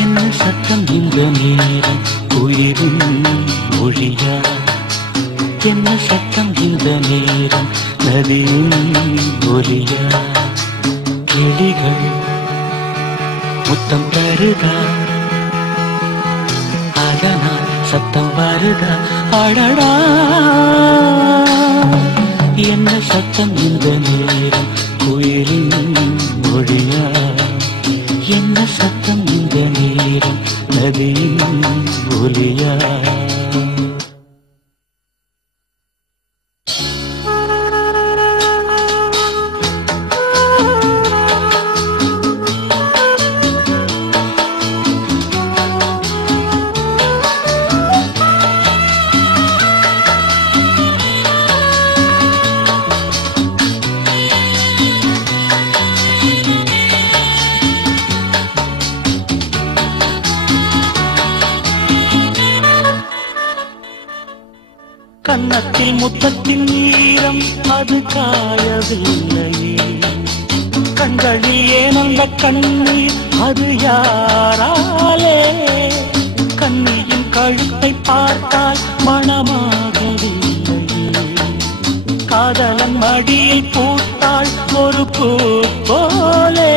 என்ன சத்தம் இந்த நேரம் உயிரின் மொழியா? என்ன சத்தம் இந்த நேரம் நதியின் ஒலியா? கிளிகள் முத்தம் தருதா, அதனால் சத்தம் வருதா? அடடா, என்ன சத்தம் இந்த நேரம் உயிரின் மொழியா? என்ன சத்தம் இந்த நேரம் நதியின் ஒலியா? கன்னத்தில் முத்தத்தின் ஈரம் அது காயவில்லையே, கண்களில் ஏனந்த கண்ணீர் அது யாராலே? கண்ணியின் கழுத்தை பார்த்தால் மணமாகவில்லையே, காதலன் மடியில் பூத்தாள் ஒரு பூ போலே.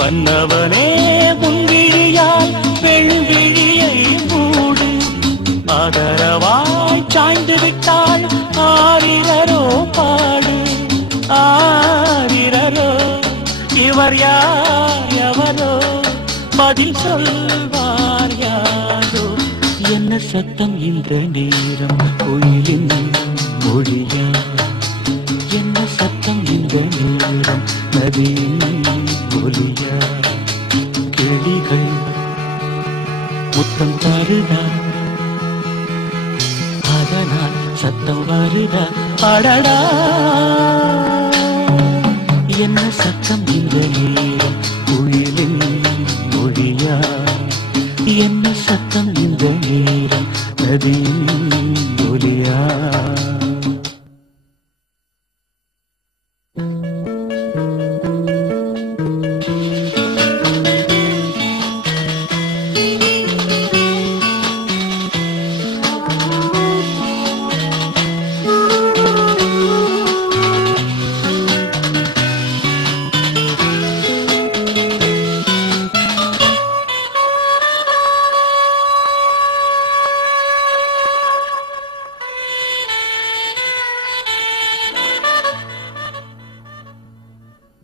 மன்னவனே முன்விழியால் பெண்விழியை மூடு, ஆதரவாய் சாய்ந்து விட்டாள் ஆரிரரோ பாடு. ஆரிரரோ இவர் யார் எவரோ, பதில் சொல்வார் யாரோ? என்ன சத்தம் இந்த நேரம் கோயிலின் மொழியா? என்ன சத்தம் இந்த நேரம் நதியின் ஒலியா? கிளிகள் முத்தம் தருதா, அதனால் சத்தம் வருதா? அடடா, என்ன சத்தம் இந்த நேரம் குயிலின் மொழியா? என்ன சத்தம் இந்த நேரம் நதியின் ஒலியா?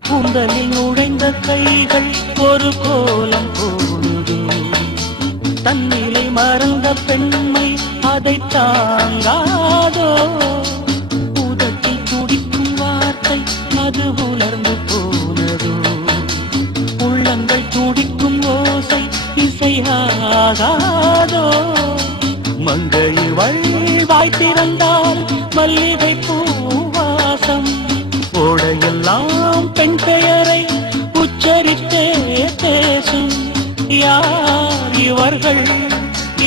கூந்தலில் நுழைந்த கைகள் ஒரு கோலம் போடுது, தன்னிலை மறந்த பெண்மை அதை தாங்காதோ? உதட்டில் துடிக்கும் வார்த்தை அது உலர்ந்து போனதோ? உள்ளங்கள் துடிக்கும் ஓசை இசையாகாதோ? மங்கை வாய் திறந்தால் மல்லிகை பூவாசம், ஓடையெல்லாம் பெண் பெயரை உச்சரித்தே பேசும். யார் இவர்கள்?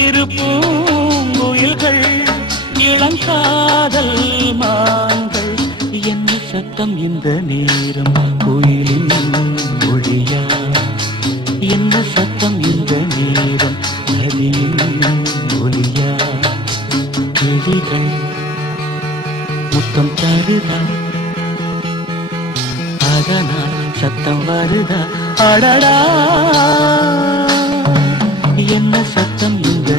இரு பூங்குயில்கள், இளங்காதல் மான்கள். என்ன சத்தம் இந்த நேரம் கோயிலின் மொழியா? என்ன சத்தம் இந்த நேரம் நதியின் ஒலியா? கிளிகள் முத்தம் தருதா, அதனால் சத்தம் வருதா? அடடா, என்ன சத்தம் இந்த